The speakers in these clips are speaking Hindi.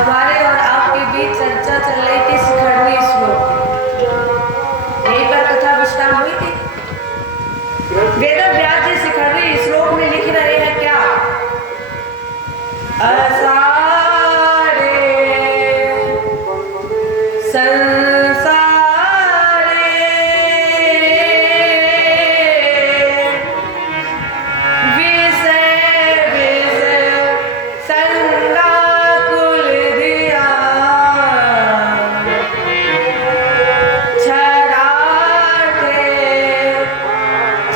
हमारे और आपके बीच चर्चा चल रही थी शिखरणी श्लोक की। यहीं पर कथा विश्राम हुई थी। वेद व्यास जी शिखरणी श्लोक में लिख रहे हैं क्या? असारे संसारे विषय विषय संगा कुल दिया छराठे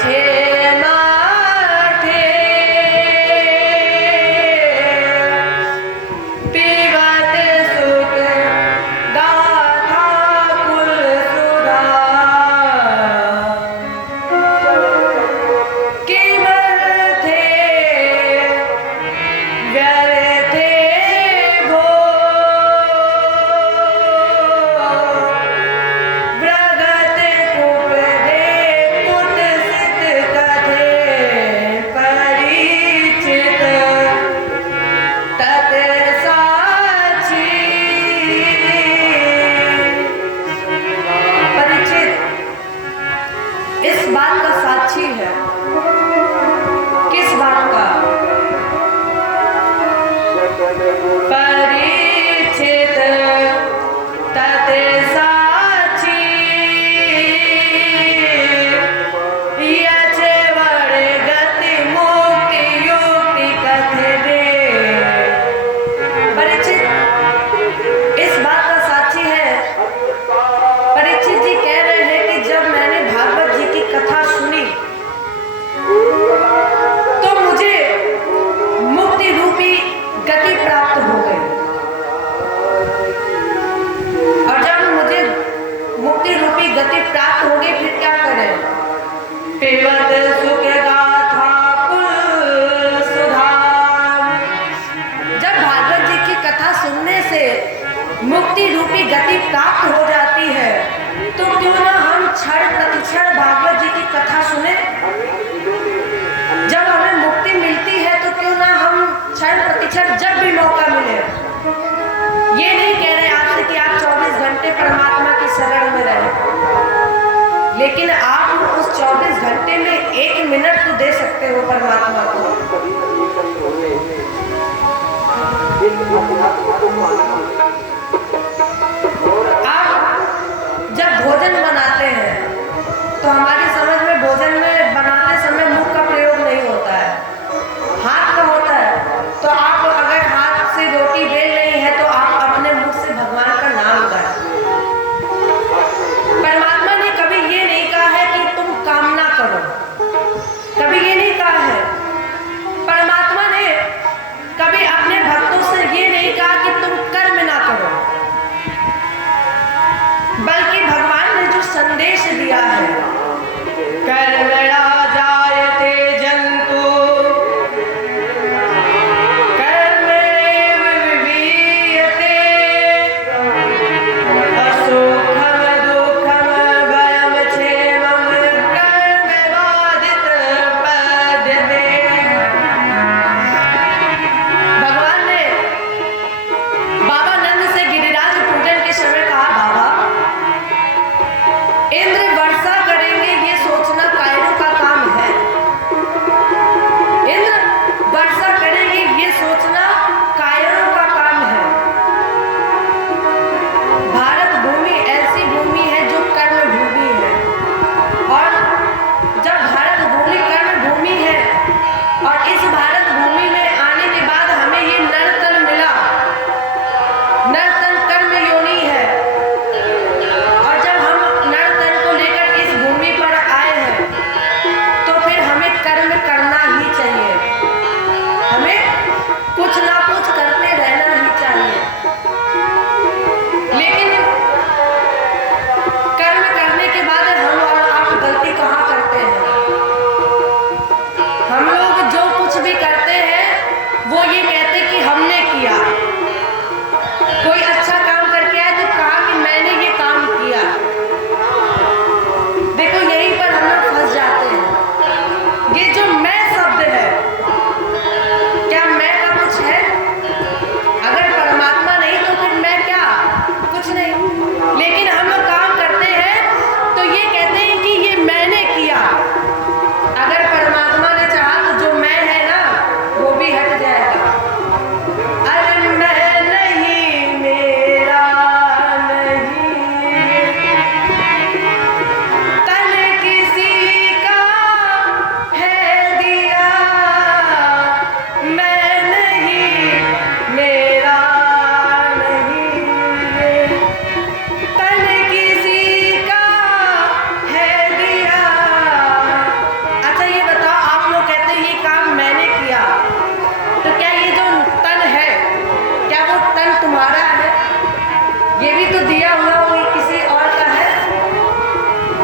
छेमाठे पीवत सुख गाथा कुल सुधा किमर्थे व्यर्थे भो व्रगत कुपदे कुत्सित कथे परिचित तत् साक्षी। परिचित इस बात का साक्षी है। किस बात का? परिचित तत् साक्षी यच वरे गति मुक्ति युक्ति कथे दे। परिचित इस बात का साक्षी है। परीक्षित जी कह रहे हैं कि जब मैंने भागवत जी की कथा सुनी तो मुझे मुक्ति रूपी गति प्राप्त हो गई। और जब मुझे मुक्ति रूपी गति प्राप्त हो गई फिर क्या करें? पीवत सुख गाथा कुल सुधा। जब भागवत जी की कथा सुनने से मुक्ति रूपी गति प्राप्त हो जाती है तो क्यों ना हम क्षण प्रतिक्षण भागवत जी की कथा सुने। जब हमें मुक्ति मिलती है तो क्यों ना हम क्षण प्रतिक्षण जब भी मौका मिले। ये नहीं कह रहे आपसे कि आप 24 घंटे परमात्मा की शरण में रहें, लेकिन आप उस 24 घंटे में 1 मिनट तो दे सकते हो परमात्मा को। आप जब भोजन बनाते हैं तो हमारी समझ में भोजन में बनाते समय मुख का प्रयोग नहीं होता है, हाथ का होता है। तो आप अगर हाथ से रोटी बेल रही है तो आप अपने मुख से भगवान का नाम गाएं। परमात्मा ने कभी ये नहीं कहा है कि तुम कामना करो, कभी ये नहीं कहा है। परमात्मा ने कभी अपने भक्तों से ये नहीं कहा कि तुम कर्म ना करो। तुम्हारा है, ये भी तो दिया हुआ वो किसी और का है।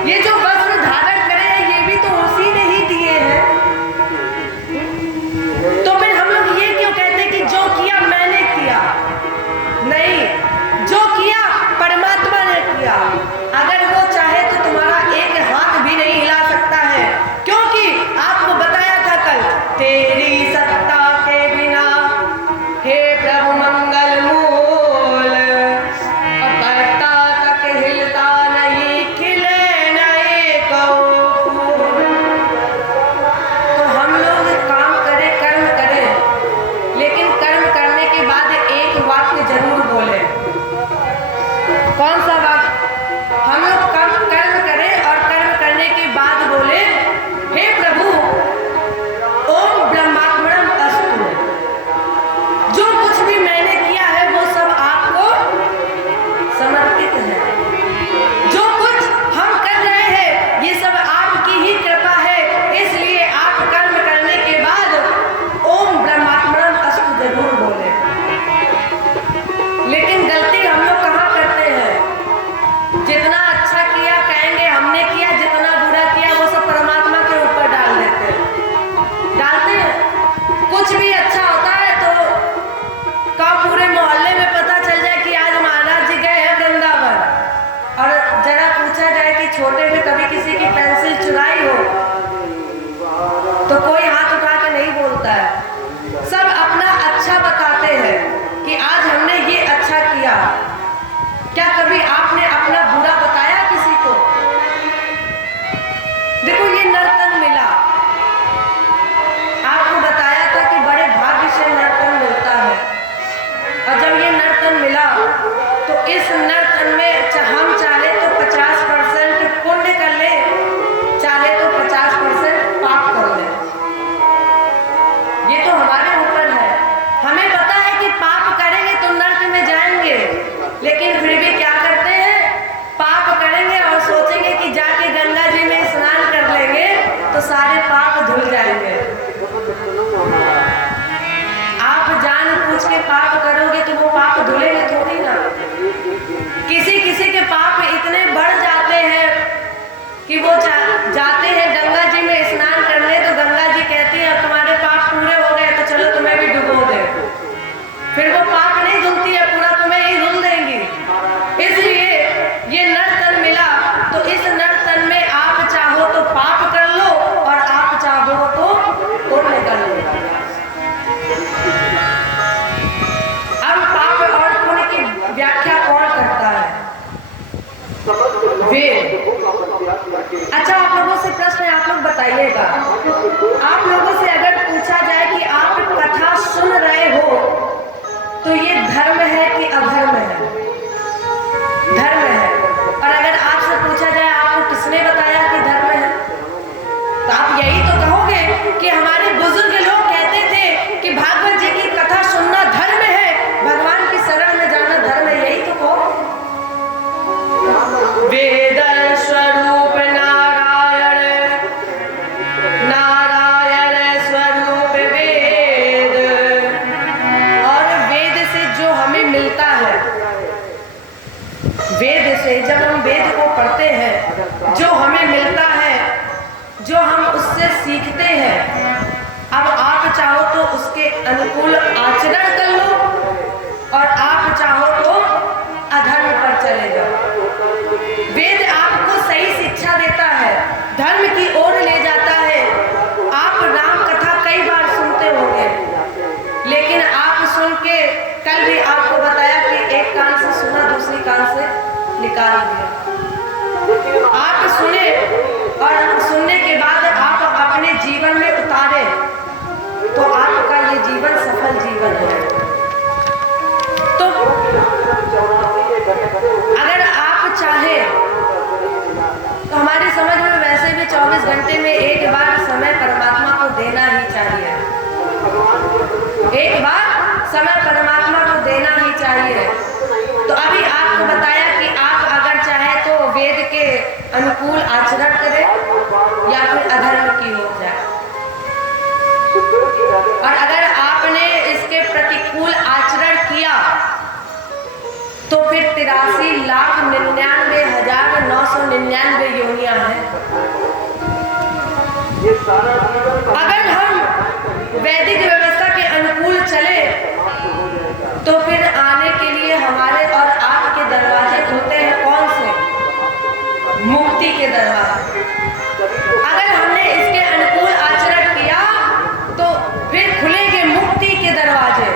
ये जो वस्त्र धारण करे हैं ये भी तो उसी ने ही दिए हैं। तो फिर हम लोग ये क्यों कहते कि जो किया मैंने किया? नहीं, जो किया परमात्मा ने किया। अगर वो चाहे तो तुम्हारा एक हाथ भी नहीं हिला सकता है, क्योंकि आपको बताया था कल, तेरी सत्ता के बिना हे प्रभु मंगल मूल, पत्ता तक हिलता नहीं, खिले नहीं फूल। तो हम लोग काम करें, कर्म करें, लेकिन कर्म करने के बाद एक वाक्य जरूर बोले। कौन सा वाक्य? हम लोग कर्म करें और कर्म करने के बाद बोले, हे प्रभु ओम ब्रह्मात्मनम अस्तु, जो कुछ भी मैंने किया है वो सब आपको समर्पित है। जो कुछ हम कर रहे हैं ये सब आपकी ही कृपा है, इसलिए आप कर्म करने के बाद ओम ब्रह्मात्मनम अस्तु जरूर बोले। लेकिन गलती हम लोग कहाँ करते हैं? जितना अच्छा किया कहेंगे हमने किया, जितना बुरा किया वो सब परमात्मा के ऊपर डाल देते हैं। कुछ भी अच्छा होता है तो पूरे मोहल्ले में पता चल जाए कि आज महाराज जी गए हैं वृंदावन, और जरा पूछा जाए कि छोटे में कभी किसी की पेंसिल चुराई हो तो कोई हाथ उठा के नहीं बोलता है। सब अपना अच्छा बताते हैं कि आज हमने ये अच्छा किया। क्या कभी आपने अपना बुरा बताया किसी को? देखो ये नर्तन मिला, आपको बताया था कि बड़े भाग्य से नर्तन मिलता है, और जब ये नर्तन मिला तो इस नर्तन में हम चाहे तो 50% पुण्य कर ले, चाहे तो 50% पाप कर ले। ये तो हमारे ऊपर है। हमें पता है कि पाप करेंगे तो नर्क में जाएंगे, लेकिन फिर भी क्या करते हैं? पाप करेंगे और सोचेंगे कि जाके गंगा जी में स्नान कर लेंगे तो सारे पाप धुल जाएंगे। आप जानबूझ के पाप करोगे तो वो पाप धुलेंगे थोड़ी ना। किसी किसी के पाप इतने बढ़ जाते हैं कि वो जाते हैं गंगा जी में स्नान करने, तो गंगा जी कहती है अब तुम्हारे पाप पूरे हो गए तो चलो तुम्हें भी डुबो दे। फिर वो पाप नहीं धुलती है, पूरा तुम्हें ही धुल देंगी। इसलिए ये नर्तन मिला, तो इस नर्तन में आप चाहो तो पाप कर लो और आप चाहो तो पुण्य कर लो। अब पाप और पुण्य की व्याख्या कौन करता है? वेद। अच्छा, आप लोगों से प्रश्न है, आप लोग बताइएगा। आप लोगों से अगर पूछा जाए कि आप कथा सुन रहे हो तो ये धर्म है कि अधर्म है? धर्म है। और अगर आपसे पूछा जाए आपको किसने बताया कि धर्म है, तो आप यही तो कहोगे कि हमारे बुजुर्ग लोग कहते थे कि भागवत जी की कथा सुनना धर्म है, भगवान की शरण में जाना धर्म है, यही तो कहो। वेद स्वरूप नारायण, नारायण स्वरूप वेद। और वेद से जो हमें मिलता है, वेद से जब हम वेद को पढ़ते हैं, जो हमें मिलता है, जो हम उससे सीखते हैं, अब आप चाहो तो उसके अनुकूल आचरण कर लो और आप चाहो तो अधर्म पर चले जाओ। वेद आपको सही शिक्षा देता है, धर्म की ओर ले जाता है। आप राम कथा कई बार सुनते होंगे, लेकिन आप सुन के कल भी आपको बताया कि एक कान से सुना दूसरी कान से निकाल दिया। आप सुने और सुनने के बाद आप अपने जीवन में उतारे तो आपका ये जीवन सफल जीवन है। तो अगर आप चाहे तो हमारी समझ में वैसे भी 24 घंटे में एक बार समय परमात्मा को देना ही चाहिए। एक बार समय परमात्मा को देना ही चाहिए। तो अभी आपको बताया कि आप अगर चाहे तो वेद के अनुकूल आचरण करें या फिर अधर्म की हो जाए, और अगर आपने इसके प्रतिकूल आचरण किया तो फिर 83,99,999 योनियां हैं। अगर हम वैदिक व्यवस्था के अनुकूल चले तो फिर आने के लिए हमारे और आपके दरवाजे खुलते हैं कौन से? मुक्ति के दरवाजे। अगर हमने इसके अनुकूल आचरण किया तो फिर खुलेंगे मुक्ति के दरवाजे।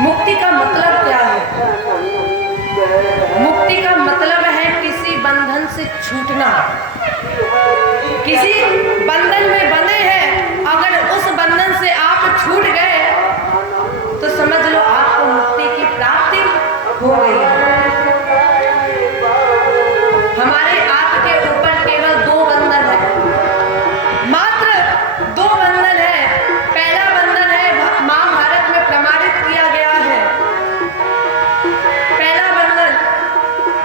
मुक्ति का मतलब क्या है? मुक्ति का मतलब है किसी बंधन से छूटना। किसी बंधन में बंधे हैं, अगर उस बंधन से आप छूट गए तो समझ लो आपको मुक्ति की प्राप्ति हो गई है। हमारे आपके ऊपर केवल 2 बंधन है, मात्र 2 बंधन है। पहला बंधन है महाभारत में प्रमाणित किया गया है। पहला बंधन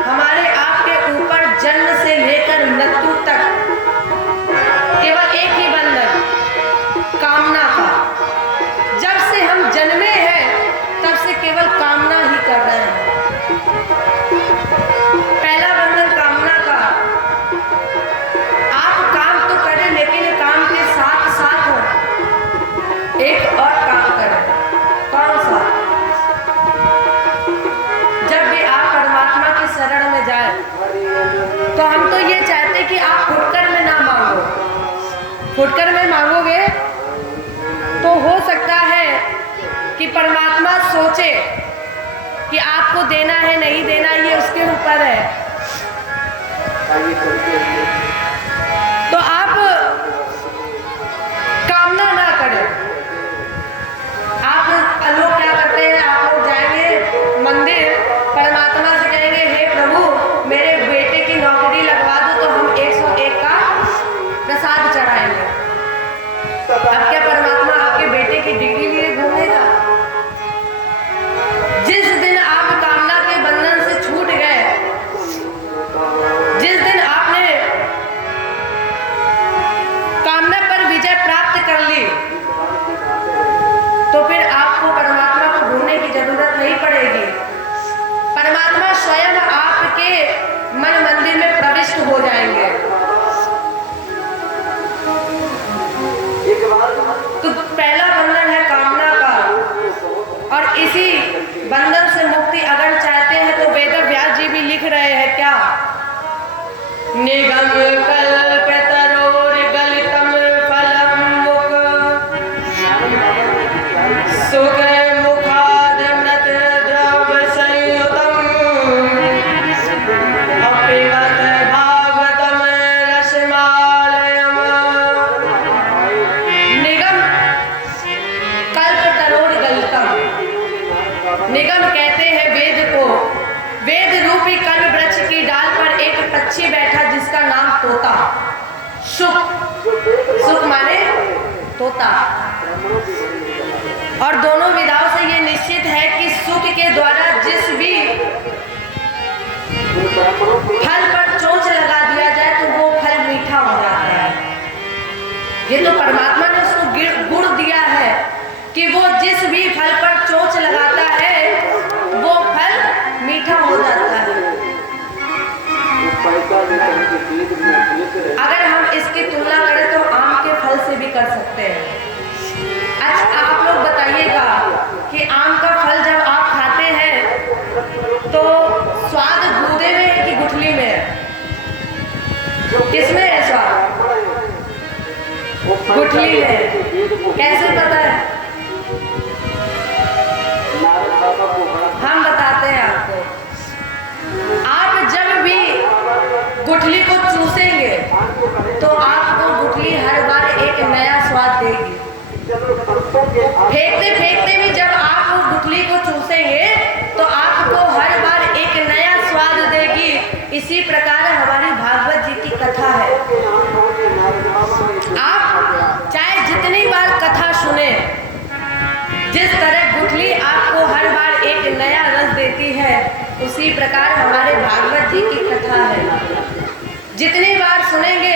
हमारे आपके ऊपर जन्म से लेकर मृत्यु तक केवल एक ही बंधन, कामना का। जब से हम जन्मे हैं तब से केवल कामना ही कर रहे हैं। पहला बंधन कामना का। आप काम तो करें लेकिन काम के साथ साथ एक और काम करें। कौन सा? जब भी आप परमात्मा की शरण में जाए तो हम तो ये चाहते कि आप फुटकर में ना मांगो। फुटकर में मांगोगे तो हो सकता है कि परमात्मा सोचे कि आपको देना है नहीं देना, ये उसके ऊपर है। तो आप कामना ना करें। आप लोग क्या करते हैं? आप लोग जाएंगे मंदिर, परमात्मा से कहेंगे हे प्रभु मेरे बेटे की नौकरी लगवा दो, तो हम 101 का प्रसाद चढ़ाएंगे। अब क्या परमात्मा आपके बेटे की डिग्री लिए घूमेगा? जिस दिन आप कामना के बंधन से छूट गए, जिस दिन आपने कामना पर विजय प्राप्त कर ली, तो फिर आपको परमात्मा को ढूंढने की जरूरत नहीं पड़ेगी। परमात्मा स्वयं आपके मन मंदिर में प्रविष्ट हो जाएंगे। तो पहला बंधन है कामना का, और इसी बंधन से मुक्ति अगर चाहते हैं तो वेद व्यास जी भी लिख रहे हैं क्या? निगम कल्पतरोर गलितम फलम मुख सुख मुखाद मृत द्रव्य संयुतम अपिवत भागवतम रसमालयम। निगम कल्पतरोर गलितम। निगम कहते हैं वेद को। वेद रूपी कल्प वृक्ष की डाल पर एक पक्षी बैठा जिसका नाम तोता। सुख, सुख माने तोता। और दोनों विधाओं से यह निश्चित है कि सुख के द्वारा जिस भी फल पर चोंच लगा दिया जाए तो वो फल मीठा हो जाता है। ये तो परमात्मा ने उसको गुण दिया है कि वो जिस भी फल पर चोंच लगाता है वो फल मीठा हो जाता है। अगर हम इसकी तुलना करें तो आम के फल से भी कर सकते हैं। अच्छा आप लोग बताइएगा कि आम का फल जब आप खाते हैं तो स्वाद गूदे में है कि गुठली में है? किसमें है स्वाद? गुठली में। कैसे पता है? हम बताते हैं आपको। आप जब भी गुठली को चूसेंगे तो आपको गुठली हर बार एक नया स्वाद देगी। फेंकते फेंकते भी जब आप गुठली को चूसेंगे तो आपको हर बार एक नया स्वाद देगी। इसी प्रकार हमारी भागवत जी की कथा है। आप चाहे जितनी बार कथा सुने, जिस तरह गुठली आपको हर बार एक नया रस देती है, उसी प्रकार हमारे भागवत जी की कथा है। जितनी बार सुनेंगे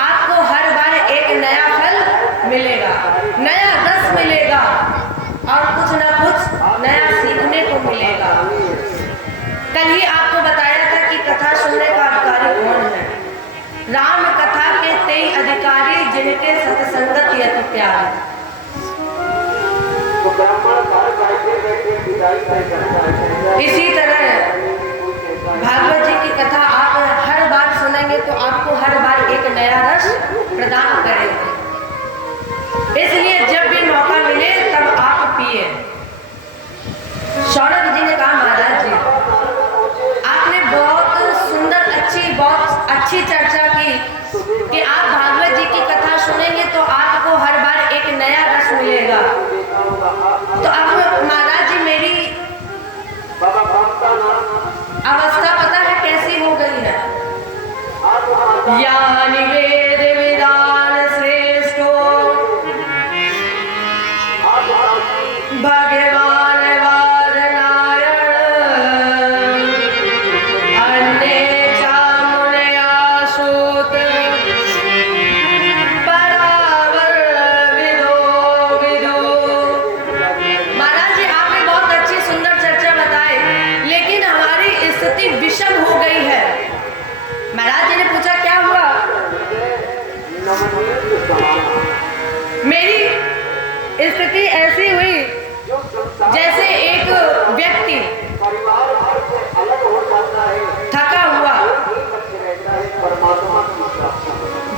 आपको हर बार एक नया फल मिलेगा, नया रस मिलेगा और कुछ ना कुछ नया सीखने को मिलेगा। इसी तरह भागवत जी की कथा आप हर बार सुनेंगे तो आपको हर बार एक नया रस प्रदान करेंगे। इसलिए जब भी मौका मिले तब आप पिए। शौनक जी ने कहा, महाराज जी आपने बहुत सुंदर बहुत अच्छी चर्चा की कि आप भागवत जी की कथा सुनेंगे तो आपको हर बार एक नया रस मिलेगा। तो अब महाराज जी मेरी अवस्था पता है कैसी हो गई है? यानी वेद विधान श्रेष्ठो भगवान वारनारायण अन्य चामुनया सूत बराबर विदो विदो। महाराज जी आपने बहुत अच्छी सुंदर चर्चा बताई, लेकिन हमारी स्थिति विषम हो गई है। महाराज जी ने पूछा क्या हुआ? मेरी स्थिति ऐसी हुई जैसे एक व्यक्ति थका हुआ,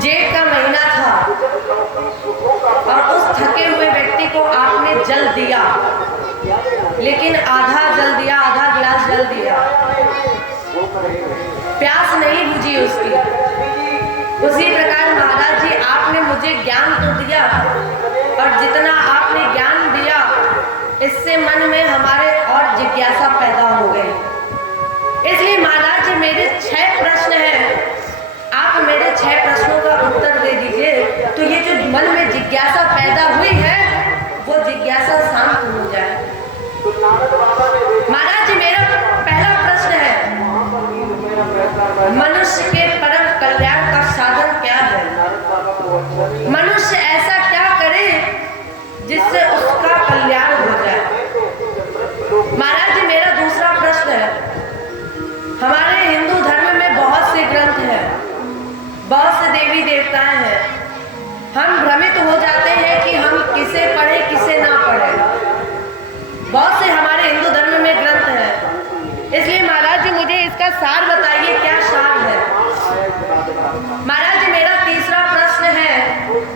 जेठ का महीना था और उस थके हुए व्यक्ति को आपने जल दिया, लेकिन आधा जल दिया, आधा गिलास जल दिया, प्यास नहीं बुझी उसकी। उसी प्रकार महाराज जी आपने मुझे ज्ञान तो दिया, और जितना आपने ज्ञान दिया इससे मन में हमारे और जिज्ञासा पैदा हो गई। इसलिए महाराज जी मेरे 6 प्रश्न हैं, आप मेरे 6 प्रश्नों का उत्तर दे दीजिए, तो ये जो मन में जिज्ञासा पैदा हुई है वो जिज्ञासा शांत हो जाए। महाराज जी मेरा पहला प्रश्न है, मनुष्य के परम कल्याण का साधन क्या है? मनुष्य ऐसा क्या करे जिससे उसका कल्याण हो जाए? महाराज जी मेरा दूसरा प्रश्न है, हमारे हिंदू धर्म में बहुत से ग्रंथ हैं, बहुत से देवी देवताएं हैं, हम भ्रमित हो जाते हैं कि हम किसे पढ़े किसे ना पढ़े। बहुत से हमारे हिंदू धर्म में ग्रंथ हैं, इसलिए महाराज जी मुझे इसका सार बताइए, क्या सार है? महाराज जी मेरा तीसरा प्रश्न है,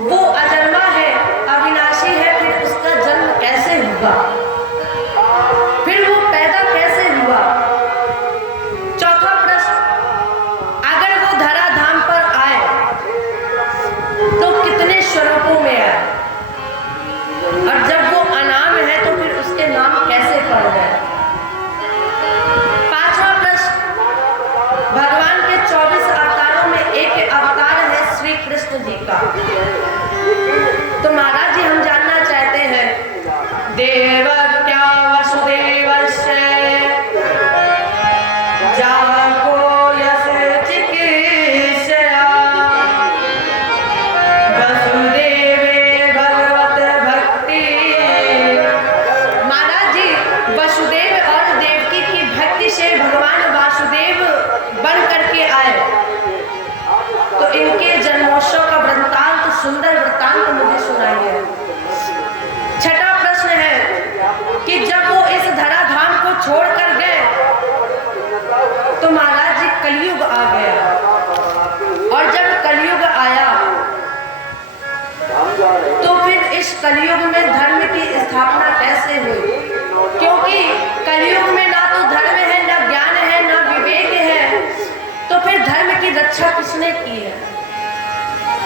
वो अजन्मा है, अविनाशी है, फिर उसका जन्म कैसे हुआ? फिर वो पैदा कैसे हुआ? चौथा प्रश्न, अगर वो धरा धाम पर आए तो कितने स्वरूपों में आए, और जब वो अनाम है तो फिर उसके नाम कैसे पड़ गए? पांचवा प्रश्न, भगवान के 24 अवतारों में एक अवतार है श्री कृष्ण जी का, तो महाराज जी हम जानना चाहते हैं, देवक्या वसुदेवस्य जाको यस्य चिकित्सया वसुदेवे भगवत भक्ति। महाराज जी वसुदेव और देवकी की भक्ति से भगवान वासुदेव बन करके आए, तो इनके जन्मोत्सव का वृत्तांत, सुंदर वृत्तांत मुझे सुनाइए। छठा प्रश्न है कि जब वो इस धरा धाम को छोड़कर गए तो महाराज जी कलयुग आ गया, और जब कलयुग आया तो फिर इस कलयुग में धर्म की स्थापना कैसे हुई? क्योंकि कलयुग में ना तो धर्म है, ना ज्ञान है, ना विवेक है, तो फिर धर्म की रक्षा किसने की है?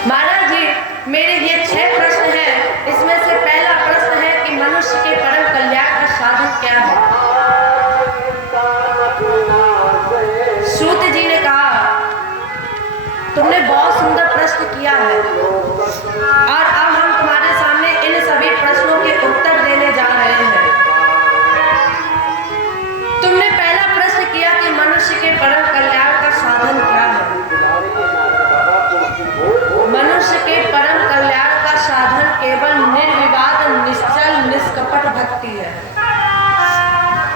महाराज जी मेरे ये 6 प्रश्न हैं, इसमें से पहला प्रश्न है कि मनुष्य के परम कल्याण का साधन क्या है? सूत जी ने कहा, तुमने बहुत सुंदर प्रश्न किया है, और अब हम तुम्हारे सामने इन सभी प्रश्नों के उत्तर देने जा रहे हैं। तुमने पहला प्रश्न किया कि मनुष्य के परम कल्याण का साधन क्या है? मनुष्य के परम कल्याण का साधन केवल निर्विवाद, निश्चल, निष्कपट भक्ति है।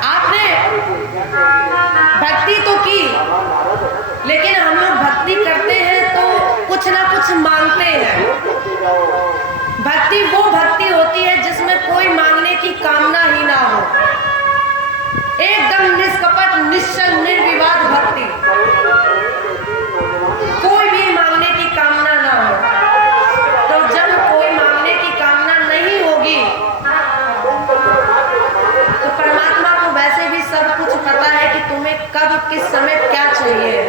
आपने भक्ति तो की, लेकिन हम लोग भक्ति करते हैं तो कुछ ना कुछ मांगते हैं। भक्ति वो भक्ति होती है जिसमें कोई मांगने की कामना ही ना हो। कब किस समय क्या चाहिए।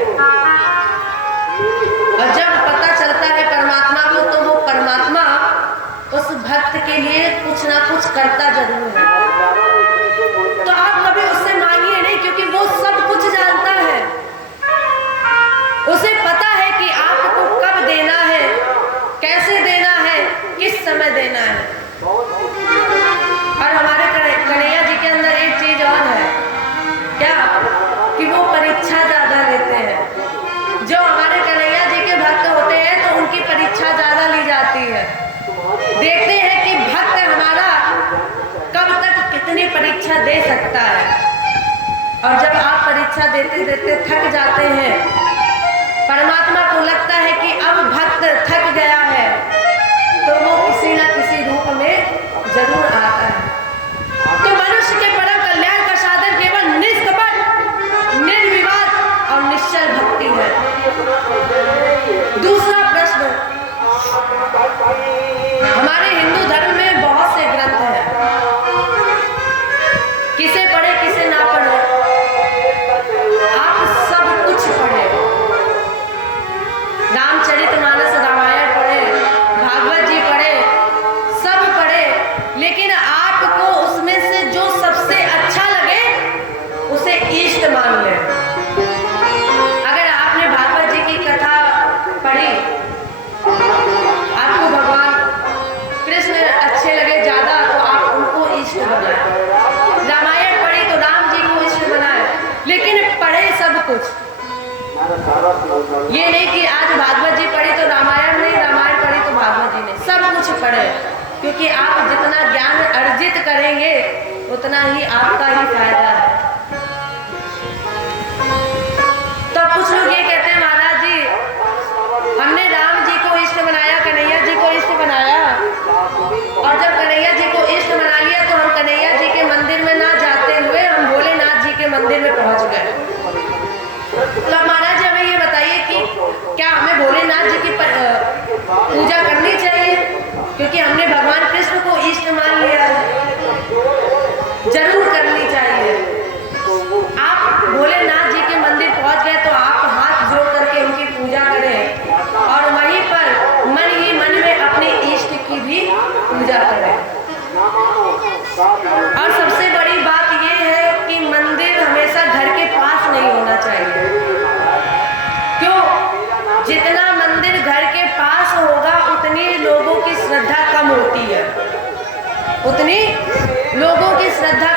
और जब पता चलता है परमात्मा को, तो वो परमात्मा उस भक्त के लिए कुछ ना कुछ करता जरूर है। तो आप कभी उससे मांगिए नहीं, क्योंकि वो सब कुछ जानता है। उसे पता है कि आपको कब देना है, कैसे देना है, किस समय देना है। और हमारे कन्हैया जी के अंदर एक चीज और है, क्या कि वो परीक्षा ज्यादा लेते हैं। जो हमारे कन्हैया जी के भक्त होते हैं तो उनकी परीक्षा ज्यादा ली जाती है। देखते हैं कि भक्त हमारा कब तक कितनी परीक्षा दे सकता है। और जब आप परीक्षा देते देते थक जाते हैं, परमात्मा को लगता है कि अब भक्त थक गया है, तो वो किसी न किसी रूप में जरूर आता है। तो मनुष्य के परम कल्याण का साधन केवल निष्कपट, निर्विवाद और निश्चल भक्ति है। दूसरा प्रश्न, हमारे हिंदू धर्म में बहुत से ग्रंथ हैं, किसे पढ़े किसे ना पढ़े, आप सब कुछ पढ़े। रामचरितमानस, रामायण पढ़े, भागवत जी पढ़े, सब पढ़े, लेकिन आपको उसमें से जो सबसे अच्छा लगे उसे इष्ट मान ले। अगर आपने भागवत जी की कथा पढ़ी, आपको भगवान कृष्ण अच्छे लगे ज्यादा, तो आप उनको इष्ट बनाए। रामायण पढ़ी तो राम जी को इष्ट बनाए, लेकिन पढ़े सब कुछ। ये नहीं कि आज भागवत जी पढ़ी तो रामायण नहीं, रामायण पढ़ी तो भागवत जी नहीं, सब कुछ पढ़े। क्योंकि आप जितना ज्ञान अर्जित करेंगे उतना ही आपका ही फायदा है। तो कुछ लोग ये कहते हैं, महाराज जी हमने राम जी को इष्ट बनाया, कन्हैया जी को इष्ट बनाया, और जब कन्हैया जी को इष्ट बना लिया तो हम कन्हैया जी के मंदिर में ना जाते हुए हम भोलेनाथ जी के मंदिर में पहुंच गए। तो महाराज जी हमें ये बताइए कि क्या हमें भोलेनाथ जी की पूजा करनी चाहिए, क्योंकि हमने भगवान कृष्ण को इष्ट मान लिया है। जरूर करनी चाहिए। आप भोलेनाथ जी के मंदिर पहुंच गए तो आप हाथ जोड़ करके उनकी पूजा करें, और वहीं पर मन ही मन में अपने इष्ट की भी पूजा करें। और सबसे बड़ी बात यह है कि मंदिर हमेशा घर के पास नहीं होना चाहिए। क्यों? जितना मंदिर घर के पास होगा उतनी लोगों की श्रद्धा कम होती है, उतनी लोगों की श्रद्धा